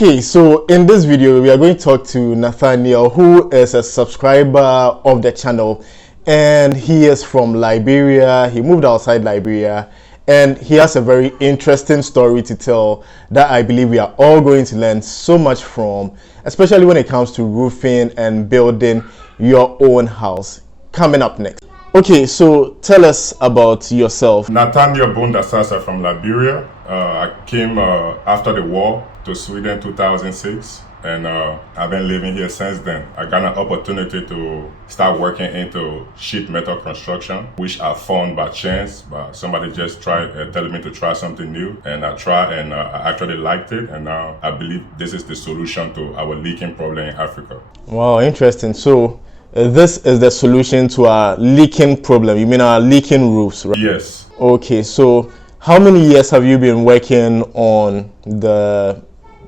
Okay, so in this video, we are going to talk to Nathaniel, who is a subscriber of the channel, and he is from Liberia. He moved outside Liberia, and he has a very interesting story to tell that I believe we are all going to learn so much from, especially when it comes to roofing and building your own house. Coming up next. Okay, so tell us about yourself. Nathaniel Sasa from Liberia. I came after the war to Sweden in 2006, and I've been living here since then. I got an opportunity to start working into sheet metal construction, which I found by chance, but somebody just tried telling me to try something new, and I tried, and I actually liked it, and now I believe this is the solution to our leaking problem in Africa. Wow, interesting. So this is the solution to our leaking problem. You mean our leaking roofs, right? Yes. Okay, so how many years have you been working on the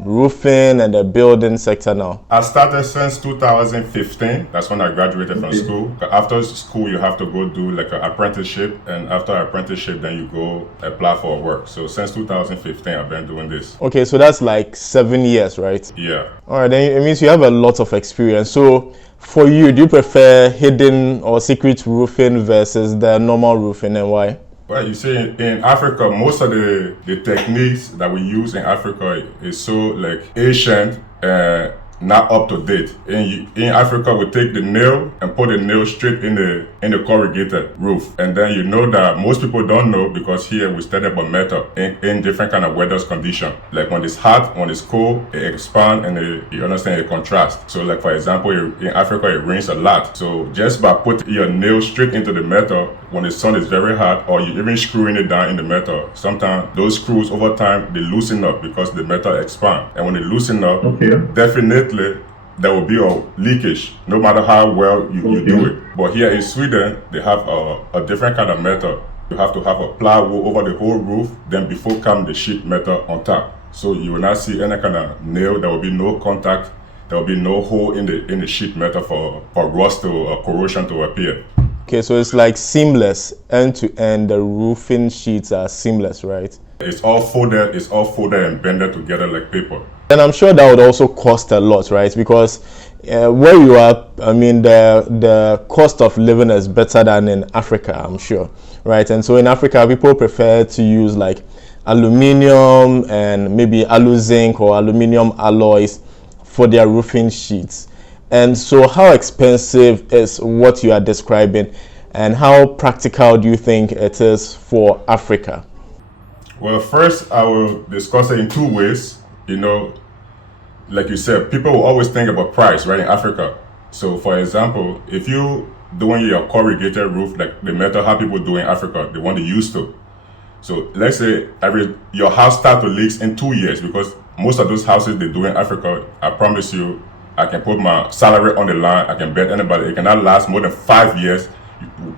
roofing and the building sector now? I started since 2015. That's when I graduated from school. After school, you have to go do like an apprenticeship, and after apprenticeship, then you go apply for work. So since 2015, I've been doing this. Okay, so that's like 7 years, right? Yeah. All right, then it means you have a lot of experience. So for you, do you prefer hidden or secret roofing versus the normal roofing, and why? Well, you see, in Africa, most of the techniques that we use in Africa is so like ancient and not up to date. In Africa, we take the nail and put the nail straight in the corrugated roof, and then you know that most people don't know, because here we study about metal in different kind of weather condition. Like when it's hot, when it's cold, it expand, and you understand, it contrast. So like for example, in Africa it rains a lot. So just by putting your nail straight into the metal when the sun is very hot, or you even screwing it down in the metal, sometimes those screws over time they loosen up because the metal expand, and when they loosen up, definitely there will be a leakage, no matter how well you do it. But here in Sweden, they have a different kind of metal. You have to have a plywood over the whole roof, then before come the sheet metal on top. So you will not see any kind of nail. There will be no contact. There will be no hole in the sheet metal for rust or corrosion to appear. Okay, so it's like seamless, end to end. The roofing sheets are seamless, right? It's all folded and bended together like paper. And I'm sure that would also cost a lot, right? Because where you are, I mean, the cost of living is better than in Africa, I'm sure, right? And so in Africa, people prefer to use like aluminium and maybe alu zinc or aluminium alloys for their roofing sheets. And so how expensive is what you are describing, and how practical do you think it is for Africa? Well, first I will discuss it in two ways. You know, like you said, people will always think about price, right, in Africa. So for example, if you doing your corrugated roof, like the metal how people do in Africa, the one they used to. So let's say your house start to leak in 2 years, because most of those houses they do in Africa, I promise you, I can put my salary on the line, I can bet anybody, it cannot last more than 5 years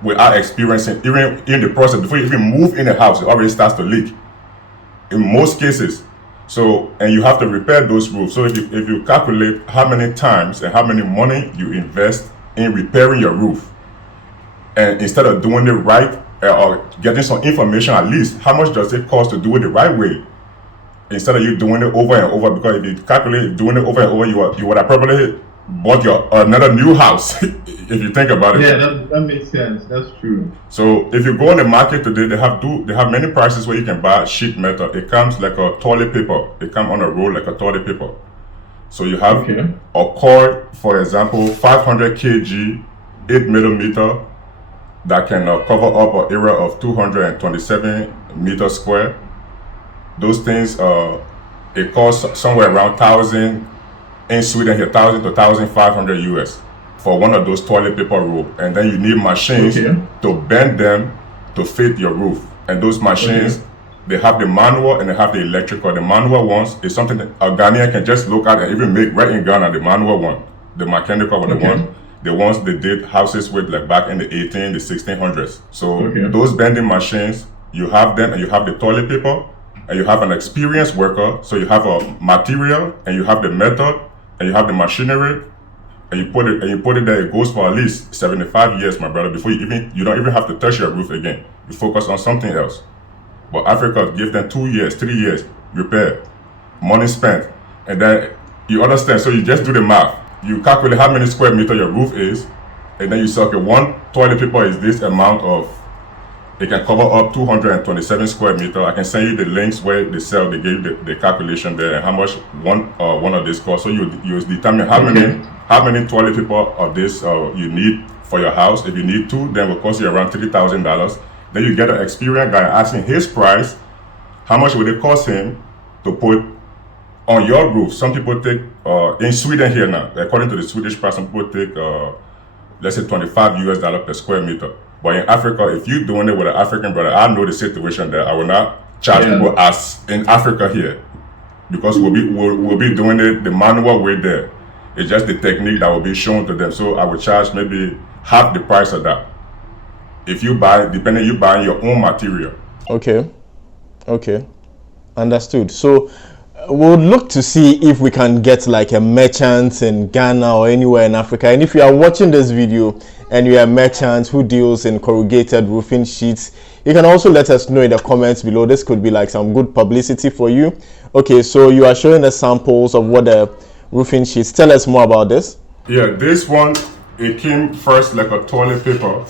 without experiencing, even in the process, before you even move in the house, it already starts to leak. In most cases. So, and you have to repair those roofs. So if you calculate how many times and how many money you invest in repairing your roof, and instead of doing it right, or getting some information at least, how much does it cost to do it the right way, instead of you doing it over and over? Because if you calculate doing it over and over, you would have probably bought another new house. If you think about it. Yeah, that makes sense. That's true. So if you go on the market today, they have many prices where you can buy sheet metal. It comes like a toilet paper. It comes on a roll like a toilet paper. So you have a cord, for example, 500 kg, 8 millimeter, that can cover up an area of 227 meters square. Those things, it costs somewhere around 1,000 in Sweden here, 1,000 to 1,500 US for one of those toilet paper roll. And then you need machines to bend them to fit your roof. And those machines, they have the manual and they have the electrical. The manual ones is something that a Ghanaian can just look at and even make right in Ghana. The manual one, the mechanical one, the ones they did houses with like back in the 1600s. So those bending machines, you have them, and you have the toilet paper, and you have an experienced worker. So you have a material, and you have the method, and you have the machinery, and you put it there. It goes for at least 75 years, my brother, before you don't even have to touch your roof again. You focus on something else. But Africa give them 2 years, 3 years repair, money spent. And then you understand, so you just do the math. You calculate how many square meter your roof is, and then you say, okay, one toilet paper is this amount of, it can cover up 227 square meter. I can send you the links where they sell, they gave the calculation there and how much one of these costs. So you determine how many toilet paper of this you need for your house. If you need 2, then it will cost you around $3,000. Then you get an experienced guy asking his price, how much would it cost him to put on your roof. Some people take, in Sweden here now, according to the Swedish price, some people take, let's say $25 per square meter. But in Africa, if you're doing it with an African brother, I know the situation there. I will not charge people as in Africa here, because we'll be doing it the manual way there. It's just the technique that will be shown to them. So I will charge maybe half the price of that. If you buy, depending, you buying your own material. Okay, understood. So we'll look to see if we can get like a merchant in Ghana or anywhere in Africa. And if you are watching this video and you are a merchant who deals in corrugated roofing sheets, you can also let us know in the comments below. This could be like some good publicity for you. Okay, so you are showing the samples of what the roofing sheets. Tell us more about this. Yeah, this one, it came first like a toilet paper,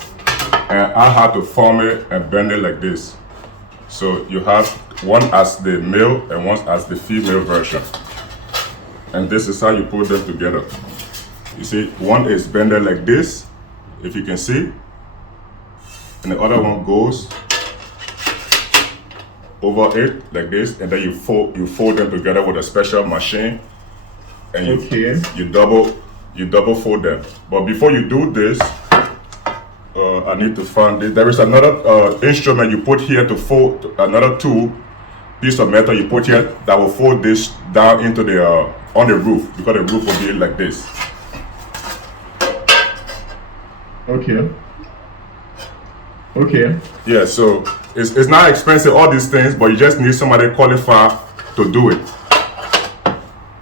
and I had to form it and bend it like this. So you have one as the male and one as the female version. And this is how you put them together. You see, one is bended like this, if you can see. And the other one goes over it like this, and then you fold them together with a special machine. And you double fold them. But before you do this, I need to find it. There is another instrument you put here to fold, another tool, piece of metal you put here that will fold this down into the on the roof, because the roof will be like this. Okay. Yeah, so it's not expensive, all these things, but you just need somebody qualified to do it.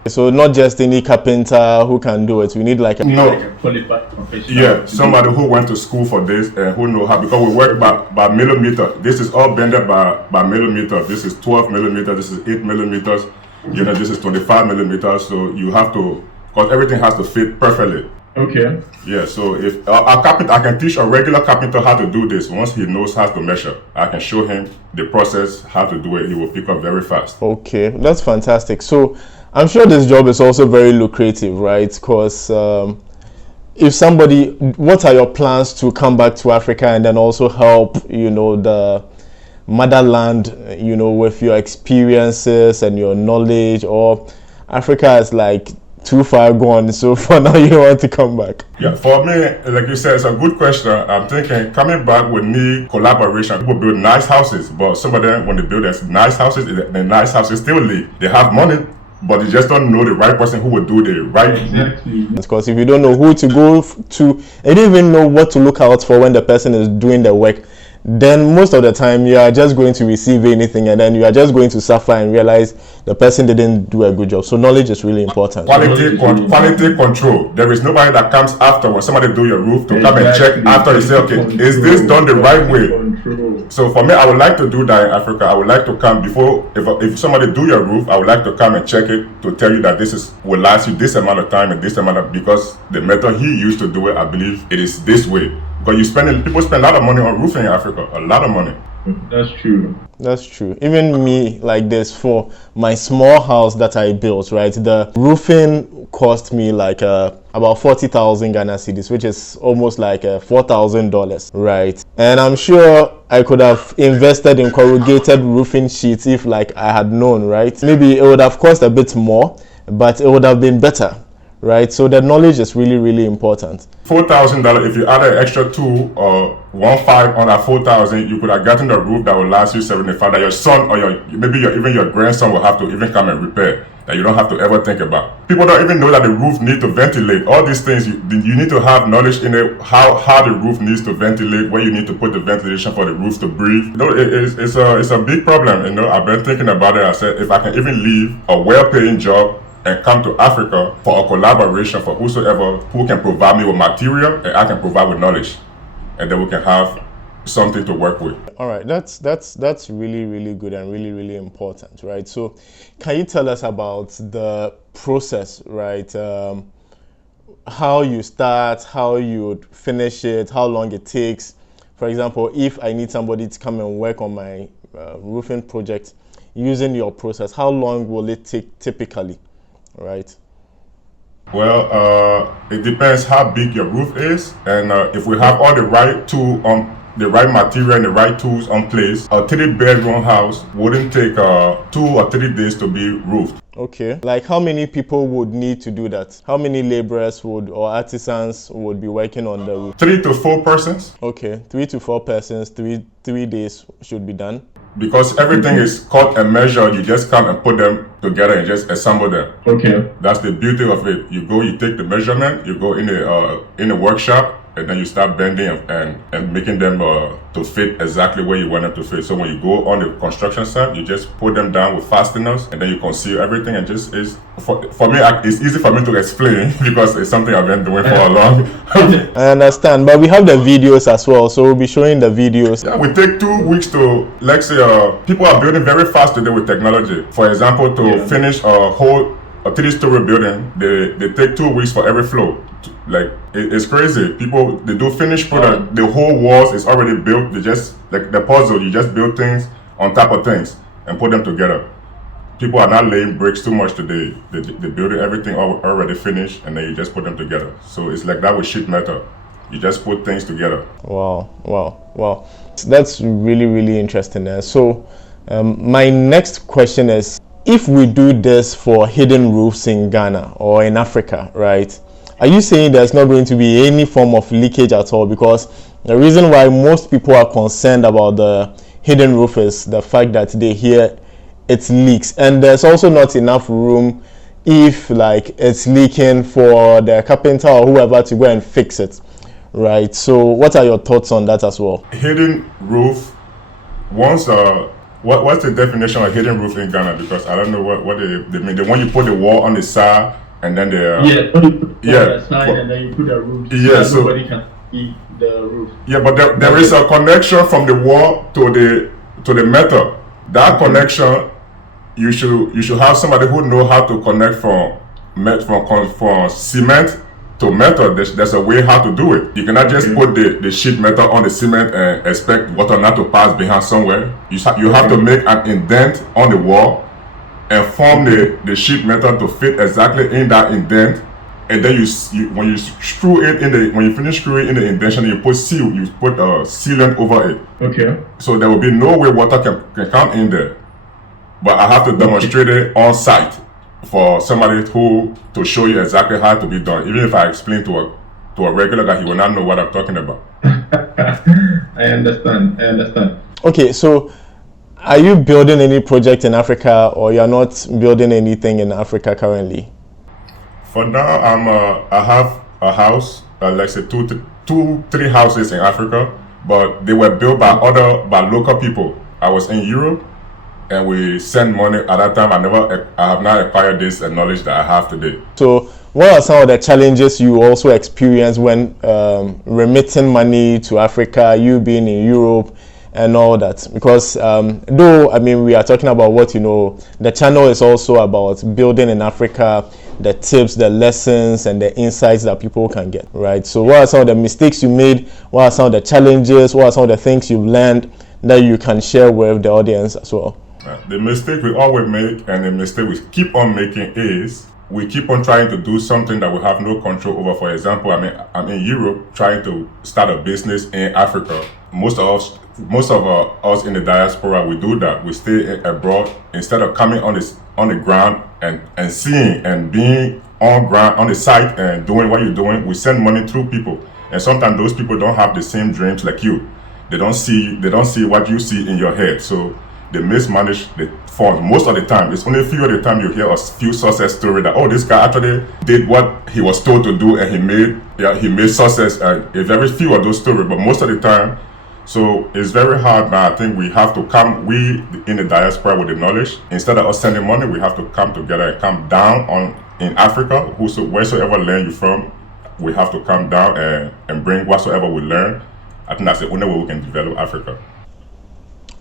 So not just any carpenter who can do it. We need like a qualified professional. Yeah, somebody who went to school for this and who know how, because we work by millimeter. This is all bended by millimeter. This is 12 millimeters. This is 8 millimeters. You know, this is 25 millimeters. So you have to, because everything has to fit perfectly. Okay. Yeah, so if a carpenter, I can teach a regular carpenter how to do this. Once he knows how to measure, I can show him the process, how to do it. He will pick up very fast. Okay, that's fantastic. So I'm sure this job is also very lucrative, right? Because if somebody, what are your plans to come back to Africa and then also help, you know, the motherland, you know, with your experiences and your knowledge? Or Africa is like too far gone, so for now you want to come back? Yeah, for me, like you said, it's a good question. I'm thinking coming back would need collaboration. People build nice houses, but some of them, when they build nice houses, the nice houses still leak. They have money, but you just don't know the right person who will do the right. Exactly. Because if you don't know who to go to, and you don't even know what to look out for when the person is doing the work, then most of the time you are just going to receive anything, and then you are just going to suffer and realize the person didn't do a good job. So knowledge is really important. Quality control. There is nobody that comes after when somebody do your roof to come and check after you say, okay, is this done the right way? So for me, I would like to do that in Africa. I would like to come before, if somebody do your roof, I would like to come and check it to tell you that this will last you this amount of time and this amount of, because the method he used to do it, I believe it is this way. But people spend a lot of money on roofing in Africa, a lot of money. That's true. That's true. Even me, like this, for my small house that I built, right? The roofing cost me like about 40,000 Ghana cedis, which is almost like $4,000, right? And I'm sure I could have invested in corrugated roofing sheets if like I had known, right? Maybe it would have cost a bit more, but it would have been better, right? So the knowledge is really, really important. $4,000. If you add an extra 2 or 1.5 on that 4,000, you could have gotten a roof that will last you 75. That your son or even your grandson will have to even come and repair. That you don't have to ever think about. People don't even know that the roof needs to ventilate. All these things you need to have knowledge in it. How the roof needs to ventilate. Where you need to put the ventilation for the roof to breathe. You know, it's a big problem. You know, I've been thinking about it. I said if I can even leave a well-paying job and come to Africa for a collaboration for whosoever who can provide me with material and I can provide with knowledge. And then we can have something to work with. All right, that's really good and really important, right? So, can you tell us about the process, right? How you start, how you finish it, how long it takes. For example, if I need somebody to come and work on my roofing project using your process, how long will it take typically, right? Well, it depends how big your roof is, and if we have all the right the right material and the right tools on place, a 3-bedroom house wouldn't take 2 or 3 days to be roofed. Okay. Like how many people would need to do that? How many laborers would or artisans would be working on the roof? 3 to 4 persons. Okay, 3 to 4 persons, three days should be done. Because everything is cut and measured, you just come and put them together and just assemble them. Okay. That's the beauty of it. You take the measurement, you go in the workshop, and then you start bending and making them to fit exactly where you want them to fit. So when you go on the construction site, you just put them down with fasteners, and then you conceal everything. And just is for me, it's easy for me to explain because it's something I've been doing for a long. I understand, but we have the videos as well, so we'll be showing the videos. Yeah, we take 2 weeks to, let's say, people are building very fast today with technology. For example, to finish a 3-story building, they take 2 weeks for every floor. Like it's crazy. People, they do finished product. The whole walls is already built. They just like the puzzle. You just build things on top of things and put them together. People are not laying bricks too much today. They build everything already finished, and then you just put them together. So it's like that with sheet metal. You just put things together. Wow. That's really interesting. So my next question is, if we do this for hidden roofs in Ghana or in Africa, right? Are you saying there's not going to be any form of leakage at all? Because the reason why most people are concerned about the hidden roof is the fact that they hear it leaks, and there's also not enough room if like it's leaking for the carpenter or whoever to go and fix it, right? So what are your thoughts on that as well? Hidden roof, what's the definition of hidden roof in Ghana? Because I don't know what they mean. The one you put the wall on the side and then the side and then you put the roof so nobody can see the roof. Yeah, but there is a connection from the wall to the metal. That connection, you should have somebody who know how to connect from cement to metal. There's a way how to do it. You cannot just put the sheet metal on the cement and expect water not to pass behind somewhere. You have to make an indent on the wall and form the sheet metal to fit exactly in that indent. And then when you screw it when you finish screwing in the indentation, you put sealant over it. Okay. So there will be no way water can come in there. But I have to demonstrate it on site for somebody to show you exactly how to be done. Even if I explain to a regular guy, he will not know what I'm talking about. I understand. Okay, so are you building any project in Africa, or you're not building anything in Africa currently? For now, I have a house, like say 3 houses in Africa, but they were built by local people. I was in Europe, and we send money. At that time, I have not acquired this knowledge that I have today. So what are some of the challenges you also experience when remitting money to Africa, you being in Europe and all that? Because though, I mean, we are talking about what, the channel is also about building in Africa, the tips, the lessons, and the insights that people can get, right? So what are some of the mistakes you made? What are some of the challenges? What are some of the things you've learned that you can share with the audience as well? The mistake we always make, and the mistake we keep on making, is we keep on trying to do something that we have no control over. For example, I'm in Europe trying to start a business in Africa. Most of us in the diaspora, we do that. We stay abroad instead of coming on the ground and seeing and being on ground on the site and doing what you're doing. We send money through people, and sometimes those people don't have the same dreams like you. They don't see what you see in your head. So they mismanage the funds. Most of the time, it's only a few of the time you hear a few success stories that, oh, this guy actually did what he was told to do and he made success. A very few of those stories, but most of the time, so it's very hard now. I think we have to we in the diaspora with the knowledge, instead of us sending money, we have to come together and come down in Africa, wheresoever land you're from, we have to come down and bring whatsoever we learn I think that's the only way we can develop Africa.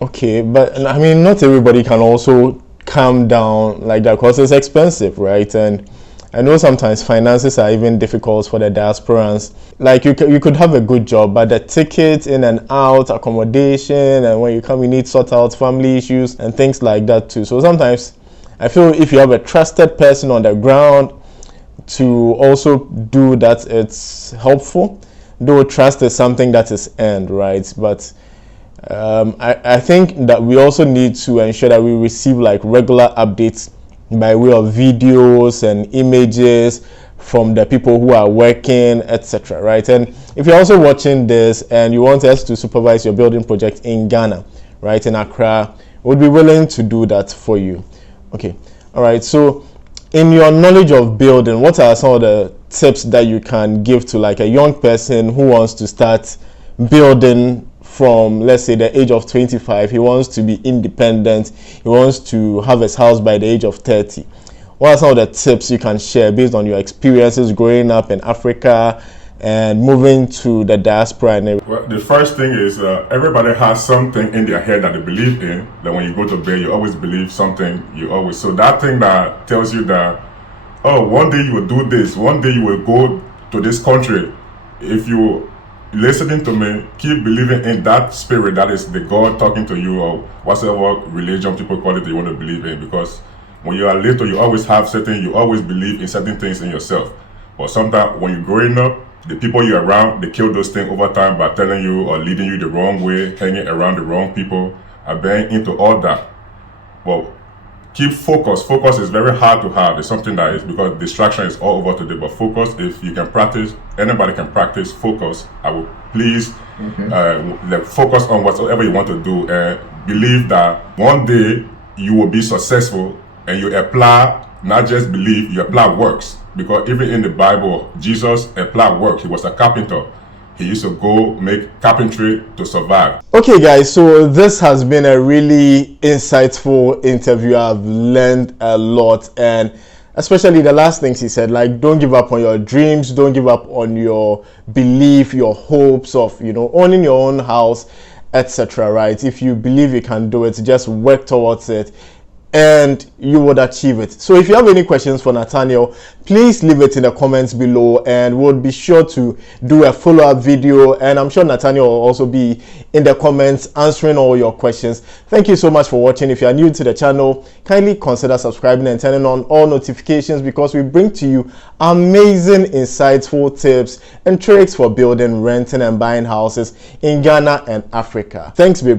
Okay, but I mean, not everybody can also calm down like that because it's expensive, right? And I know sometimes finances are even difficult for the diasporans. Like you could have a good job, but the ticket in and out, accommodation, and when you come, you need to sort out family issues and things like that too. So sometimes I feel if you have a trusted person on the ground to also do that, it's helpful. Though trust is something that is earned, right? But I think that we also need to ensure that we receive like regular updates by way of videos and images from the people who are working, etc. Right? And if you're also watching this and you want us to supervise your building project in Ghana, right, in Accra, we'll be willing to do that for you. Okay. All right. So in your knowledge of building, what are some of the tips that you can give to like a young person who wants to start building from, let's say, the age of 25? He wants to be independent. He wants to have his house by the age of 30. What are some of the tips you can share based on your experiences growing up in Africa and moving to the diaspora? Well, the first thing is everybody has something in their head that they believe in. That when you go to bed, you always believe something. So that thing that tells you that, oh, one day you will do this. One day you will go to this country. If you listening to me, keep believing in that spirit that is the God talking to you, or whatever religion people call it they want to believe in. Because when you are little, you always believe in certain things in yourself. But sometimes when you're growing up, the people you're around, they kill those things over time by telling you or leading you the wrong way, hanging around the wrong people, and being into all that. Well, keep focus. Focus is very hard to have. It's something that is, because distraction is all over today. But focus, if you can practice, anybody can practice focus. I will please focus on whatever you want to do, and believe that one day you will be successful. And you apply, not just believe, you apply works. Because even in the Bible, Jesus applied work. He was a carpenter. He used to go make carpentry to survive. Okay, guys, so this has been a really insightful interview. I've learned a lot, and especially the last things he said, like, don't give up on your dreams, don't give up on your belief, your hopes of, owning your own house, etc. Right? If you believe you can do it, just work towards it, and you would achieve it. So if you have any questions for Nathaniel, please leave it in the comments below, and we'll be sure to do a follow-up video, and I'm sure Nathaniel will also be in the comments answering all your questions. Thank you so much for watching. If you are new to the channel, kindly consider subscribing and turning on all notifications, because we bring to you amazing, insightful tips and tricks for building, renting and buying houses in Ghana and Africa. Thanks, baby.